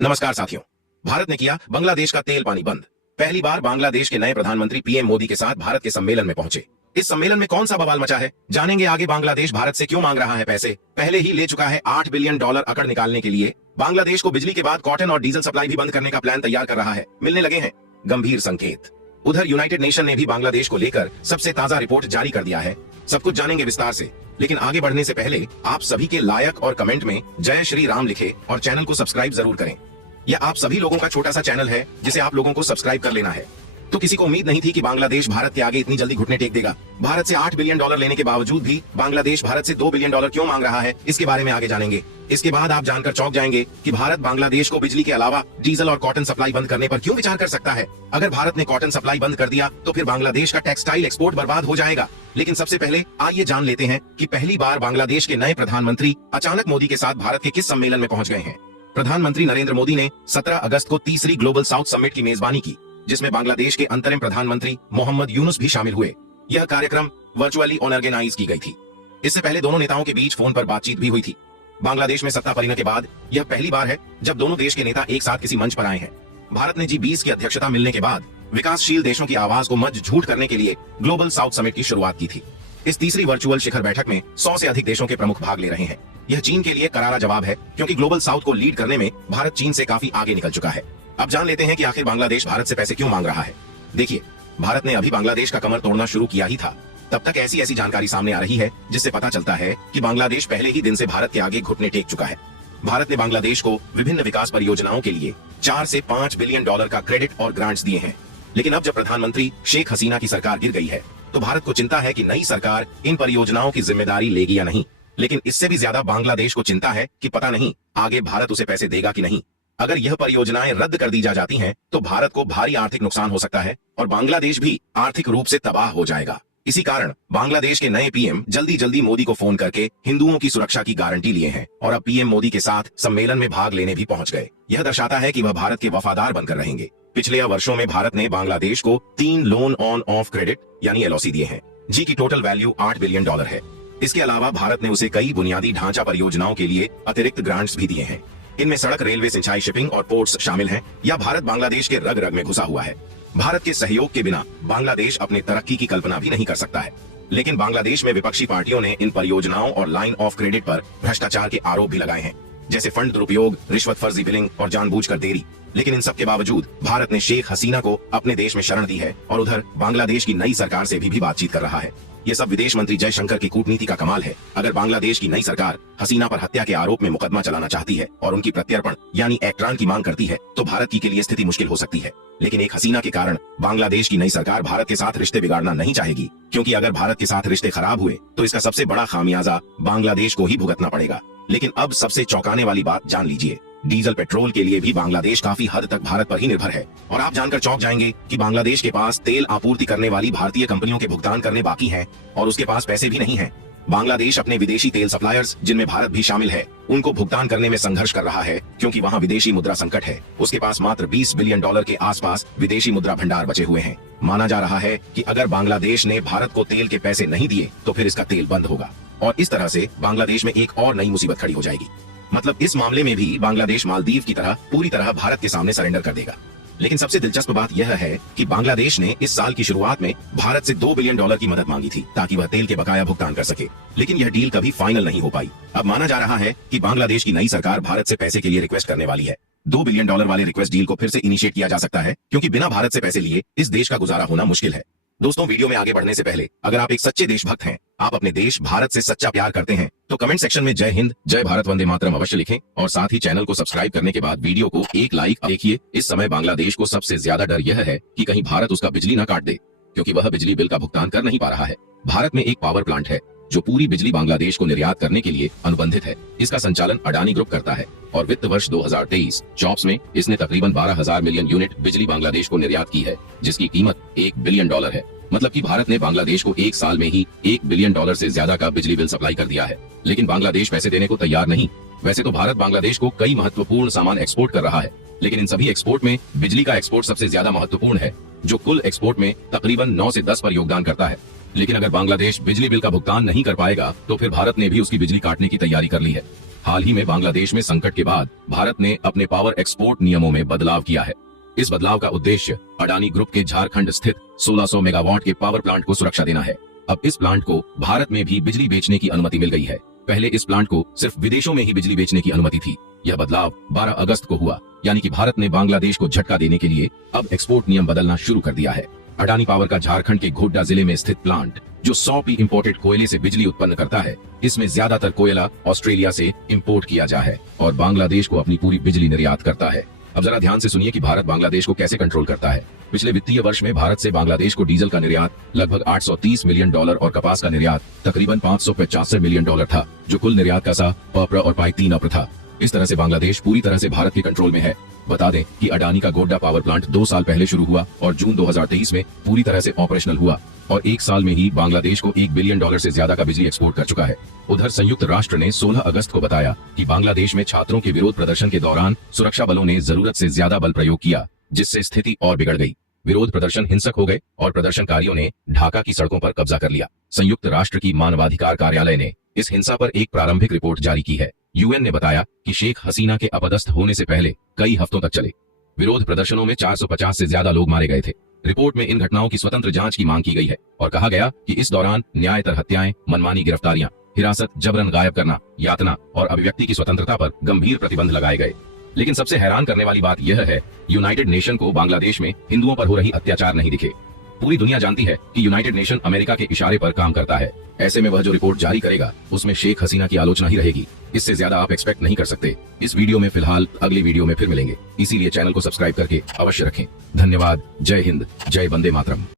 नमस्कार साथियों। भारत ने किया बांग्लादेश का तेल पानी बंद। पहली बार बांग्लादेश के नए प्रधानमंत्री पीएम मोदी के साथ भारत के सम्मेलन में पहुंचे। इस सम्मेलन में कौन सा बवाल मचा है, जानेंगे आगे। बांग्लादेश भारत से क्यों मांग रहा है पैसे, पहले ही ले चुका है $8 बिलियन अकड़ निकालने के लिए। बांग्लादेश को बिजली के बाद कॉटन और डीजल सप्लाई भी बंद करने का प्लान तैयार कर रहा है, मिलने लगे हैं गंभीर संकेत। उधर यूनाइटेड नेशन ने भी बांग्लादेश को लेकर सबसे ताजा रिपोर्ट जारी कर दिया है। सब कुछ जानेंगे विस्तार से, लेकिन आगे बढ़ने से पहले आप सभी के लायक और कमेंट में जय श्री राम लिखे और चैनल को सब्सक्राइब जरूर करें। यह आप सभी लोगों का छोटा सा चैनल है जिसे आप लोगों को सब्सक्राइब कर लेना है। तो किसी को उम्मीद नहीं थी कि बांग्लादेश भारत के आगे इतनी जल्दी घुटने टेक देगा। भारत से $8 बिलियन लेने के बावजूद भी बांग्लादेश भारत से $2 बिलियन क्यों मांग रहा है, इसके बारे में आगे जानेंगे। इसके बाद आप जानकर चौंक जाएंगे कि भारत बांग्लादेश को बिजली के अलावा डीजल और कॉटन सप्लाई बंद करने पर क्यों विचार कर सकता है। अगर भारत ने कॉटन सप्लाई बंद कर दिया तो फिर बांग्लादेश का टेक्सटाइल एक्सपोर्ट बर्बाद हो जाएगा। लेकिन सबसे पहले आइए जान लेते हैं कि पहली बार बांग्लादेश के नए प्रधानमंत्री अचानक मोदी के साथ भारत के किस सम्मेलन में पहुंच गए हैं। प्रधानमंत्री नरेंद्र मोदी ने 17 अगस्त को तीसरी ग्लोबल साउथ समिट की मेजबानी की, जिसमें बांग्लादेश के अंतरिम प्रधानमंत्री मोहम्मद यूनुस भी शामिल हुए। यह कार्यक्रम वर्चुअली ऑर्गेनाइज की गई थी। इससे पहले दोनों नेताओं के बीच फोन पर बातचीत भी हुई थी। बांग्लादेश में सत्ता परिणय के बाद यह पहली बार है जब दोनों देश के नेता एक साथ किसी मंच पर आए हैं। भारत ने G20 की अध्यक्षता मिलने के बाद विकासशील देशों की आवाज को मजबूत करने के लिए ग्लोबल साउथ समिट की शुरुआत की थी। इस तीसरी वर्चुअल शिखर बैठक में 100 से अधिक देशों के प्रमुख भाग ले रहे हैं। यह चीन के लिए करारा जवाब है, क्योंकि ग्लोबल साउथ को लीड करने में भारत चीन से काफी आगे निकल चुका है। अब जान लेते हैं कि आखिर बांग्लादेश भारत से पैसे क्यों मांग रहा है। देखिए, भारत ने अभी बांग्लादेश का कमर तोड़ना शुरू किया ही था, तब तक ऐसी जानकारी सामने आ रही है जिससे पता चलता है कि बांग्लादेश पहले ही दिन से भारत के आगे घुटने टेक चुका है। भारत ने बांग्लादेश को विभिन्न विकास परियोजनाओं के लिए $4 से $5 बिलियन का क्रेडिट और ग्रांट्स दिए हैं। लेकिन अब जब प्रधानमंत्री शेख हसीना की सरकार गिर गई है तो भारत को चिंता है कि नई सरकार इन परियोजनाओं की जिम्मेदारी लेगी या नहीं। लेकिन इससे भी ज्यादा बांग्लादेश को चिंता है कि पता नहीं आगे भारत उसे पैसे देगा कि नहीं। अगर यह परियोजनाएं रद्द कर दी जाती हैं तो भारत को भारी आर्थिक नुकसान हो सकता है और बांग्लादेश भी आर्थिक रूप से तबाह हो जाएगा। इसी कारण बांग्लादेश के नए पीएम जल्दी मोदी को फोन करके हिंदुओं की सुरक्षा की गारंटी लिए हैं और अब पीएम मोदी के साथ सम्मेलन में भाग लेने भी पहुंच गए। यह दर्शाता है कि वह भारत के वफादार बनकर रहेंगे। पिछले वर्षों में भारत ने बांग्लादेश को 3 लोन ऑन ऑफ क्रेडिट यानी LOC दिए हैं, जिनकी टोटल वैल्यू $8 बिलियन है। इसके अलावा भारत ने उसे कई बुनियादी ढांचा परियोजनाओं के लिए अतिरिक्त ग्रांट्स भी दिए हैं। इनमें सड़क, रेलवे, सिंचाई, शिपिंग और पोर्ट्स शामिल हैं। या भारत बांग्लादेश के रग रग में घुसा हुआ है। भारत के सहयोग के बिना बांग्लादेश अपनी तरक्की की कल्पना भी नहीं कर सकता है। लेकिन बांग्लादेश में विपक्षी पार्टियों ने इन परियोजनाओं और लाइन ऑफ क्रेडिट पर भ्रष्टाचार के आरोप भी लगाए हैं, जैसे फंड दुरुपयोग, रिश्वत, फर्जी बिलिंग और जानबूझकर देरी। लेकिन इन सब के बावजूद भारत ने शेख हसीना को अपने देश में शरण दी है और उधर बांग्लादेश की नई सरकार से भी बातचीत कर रहा है। ये सब विदेश मंत्री जयशंकर की कूटनीति का कमाल है। अगर बांग्लादेश की नई सरकार हसीना पर हत्या के आरोप में मुकदमा चलाना चाहती है और उनकी प्रत्यर्पण यानी एक्ट्रान की मांग करती है तो भारत की के लिए स्थिति मुश्किल हो सकती है। लेकिन एक हसीना के कारण बांग्लादेश की नई सरकार भारत के साथ रिश्ते बिगाड़ना नहीं चाहेगी, क्योंकि अगर भारत के साथ रिश्ते खराब हुए तो इसका सबसे बड़ा खामियाजा बांग्लादेश को ही भुगतना पड़ेगा। लेकिन अब सबसे चौंकाने वाली बात जान लीजिए, डीजल पेट्रोल के लिए भी बांग्लादेश काफी हद तक भारत पर ही निर्भर है। और आप जानकर चौंक जाएंगे कि बांग्लादेश के पास तेल आपूर्ति करने वाली भारतीय कंपनियों के भुगतान करने बाकी हैं और उसके पास पैसे भी नहीं हैं। बांग्लादेश अपने विदेशी तेल सप्लायर्स, जिनमें भारत भी शामिल है, उनको भुगतान करने में संघर्ष कर रहा है, क्योंकि वहाँ विदेशी मुद्रा संकट है। उसके पास मात्र $20 बिलियन के आसपास विदेशी मुद्रा भंडार बचे हुए हैं। माना जा रहा है कि अगर बांग्लादेश ने भारत को तेल के पैसे नहीं दिए तो फिर इसका तेल बंद होगा और इस तरह से बांग्लादेश में एक और नई मुसीबत खड़ी हो जाएगी। मतलब इस मामले में भी बांग्लादेश मालदीव की तरह पूरी तरह भारत के सामने सरेंडर कर देगा। लेकिन सबसे दिलचस्प बात यह है कि बांग्लादेश ने इस साल की शुरुआत में भारत से $2 बिलियन की मदद मांगी थी ताकि वह तेल के बकाया भुगतान कर सके। लेकिन यह डील कभी फाइनल नहीं हो पाई। अब माना जा रहा है कि बांग्लादेश की नई सरकार भारत से पैसे के लिए रिक्वेस्ट करने वाली है। $2 बिलियन वाले रिक्वेस्ट डील को फिर से इनिशिएट किया जा सकता है, क्योंकि बिना भारत से पैसे लिए इस देश का गुजारा होना मुश्किल है। दोस्तों, वीडियो में आगे बढ़ने से पहले अगर आप एक सच्चे देशभक्त हैं, आप अपने देश भारत से सच्चा प्यार करते हैं, तो कमेंट सेक्शन में जय हिंद, जय भारत, वंदे मातरम अवश्य लिखें और साथ ही चैनल को सब्सक्राइब करने के बाद वीडियो को एक लाइक देखिए। इस समय बांग्लादेश को सबसे ज्यादा डर यह है कि कहीं भारत उसका बिजली न काट दे, क्योंकि वह बिजली बिल का भुगतान कर नहीं पा रहा है। भारत में एक पावर प्लांट है जो पूरी बिजली बांग्लादेश को निर्यात करने के लिए अनुबंधित है। इसका संचालन अडानी ग्रुप करता है और वित्त वर्ष 2023-24 में इसने तकरीबन 12,000 मिलियन यूनिट बिजली बांग्लादेश को निर्यात की है, जिसकी कीमत $1 बिलियन है। मतलब कि भारत ने बांग्लादेश को एक साल में ही $1 बिलियन से ज्यादा का बिजली बिल सप्लाई कर दिया है। लेकिन बांग्लादेश पैसे देने को तैयार नहीं। वैसे तो भारत बांग्लादेश को कई महत्वपूर्ण सामान एक्सपोर्ट कर रहा है, लेकिन इन सभी एक्सपोर्ट में बिजली का एक्सपोर्ट सबसे ज्यादा महत्वपूर्ण है, जो कुल एक्सपोर्ट में तकरीबन 9 से 10 पर योगदान करता है। लेकिन अगर बांग्लादेश बिजली बिल का भुगतान नहीं कर पाएगा तो फिर भारत ने भी उसकी बिजली काटने की तैयारी कर ली है। हाल ही में बांग्लादेश में संकट के बाद भारत ने अपने पावर एक्सपोर्ट नियमों में बदलाव किया है। इस बदलाव का उद्देश्य अडानी ग्रुप के झारखंड स्थित 1600 मेगावाट के पावर प्लांट को सुरक्षा देना है। अब इस प्लांट को भारत में भी बिजली बेचने की अनुमति मिल गई है। पहले इस प्लांट को सिर्फ विदेशों में ही बिजली बेचने की अनुमति थी। यह बदलाव 12 अगस्त को हुआ, यानी कि भारत ने बांग्लादेश को झटका देने के लिए अब एक्सपोर्ट नियम बदलना शुरू कर दिया है। अडानी पावर का झारखंड के गोड्डा जिले में स्थित प्लांट, जो 100 इंपोर्टेड कोयले से बिजली उत्पन्न करता है, इसमें ज्यादातर कोयला ऑस्ट्रेलिया से इंपोर्ट किया जा है और बांग्लादेश को अपनी पूरी बिजली निर्यात करता है। अब जरा ध्यान से सुनिए कि भारत बांग्लादेश को कैसे कंट्रोल करता है। पिछले वित्तीय वर्ष में भारत से बांग्लादेश को डीजल का निर्यात लगभग $830 मिलियन और कपास का निर्यात तकरीबन $585 मिलियन था, जो कुल निर्यात का सा पप्र और पाई 3 अप्र था। इस तरह से बांग्लादेश पूरी तरह से भारत के कंट्रोल में है। बता दें कि अडानी का गोड्डा पावर प्लांट 2 साल पहले शुरू हुआ और जून 2023 में पूरी तरह से ऑपरेशनल हुआ और 1 साल में ही बांग्लादेश को $1 बिलियन से ज्यादा का बिजली एक्सपोर्ट कर चुका है। उधर संयुक्त राष्ट्र ने 16 अगस्त को बताया कि बांग्लादेश में छात्रों के विरोध प्रदर्शन के दौरान सुरक्षा बलों ने जरूरत से ज्यादा बल प्रयोग किया, जिससे स्थिति और बिगड़ गई। विरोध प्रदर्शन हिंसक हो गए और प्रदर्शनकारियों ने ढाका की सड़कों पर कब्जा कर लिया। संयुक्त राष्ट्र की मानवाधिकार कार्यालय ने इस हिंसा पर एक प्रारंभिक रिपोर्ट जारी की है। यूएन ने बताया कि शेख हसीना के अपदस्थ होने से पहले कई हफ्तों तक चले विरोध प्रदर्शनों में 450 से ज्यादा लोग मारे गए थे। रिपोर्ट में इन घटनाओं की स्वतंत्र जांच की मांग की गई है और कहा गया कि इस दौरान न्यायतर हत्याएं, मनमानी गिरफ्तारियां, हिरासत, जबरन गायब करना, यातना और अभिव्यक्ति की स्वतंत्रता पर गंभीर प्रतिबंध लगाए गए। लेकिन सबसे हैरान करने वाली बात यह है, यूनाइटेड नेशन को बांग्लादेश में हिंदुओं पर हो रही अत्याचार नहीं दिखे। पूरी दुनिया जानती है कि यूनाइटेड नेशन अमेरिका के इशारे पर काम करता है। ऐसे में वह जो रिपोर्ट जारी करेगा उसमें शेख हसीना की आलोचना ही रहेगी। इससे ज्यादा आप एक्सपेक्ट नहीं कर सकते। इस वीडियो में फिलहाल, अगली वीडियो में फिर मिलेंगे, इसीलिए चैनल को सब्सक्राइब करके अवश्य रखें। धन्यवाद। जय हिंद, जय वंदे मातरम।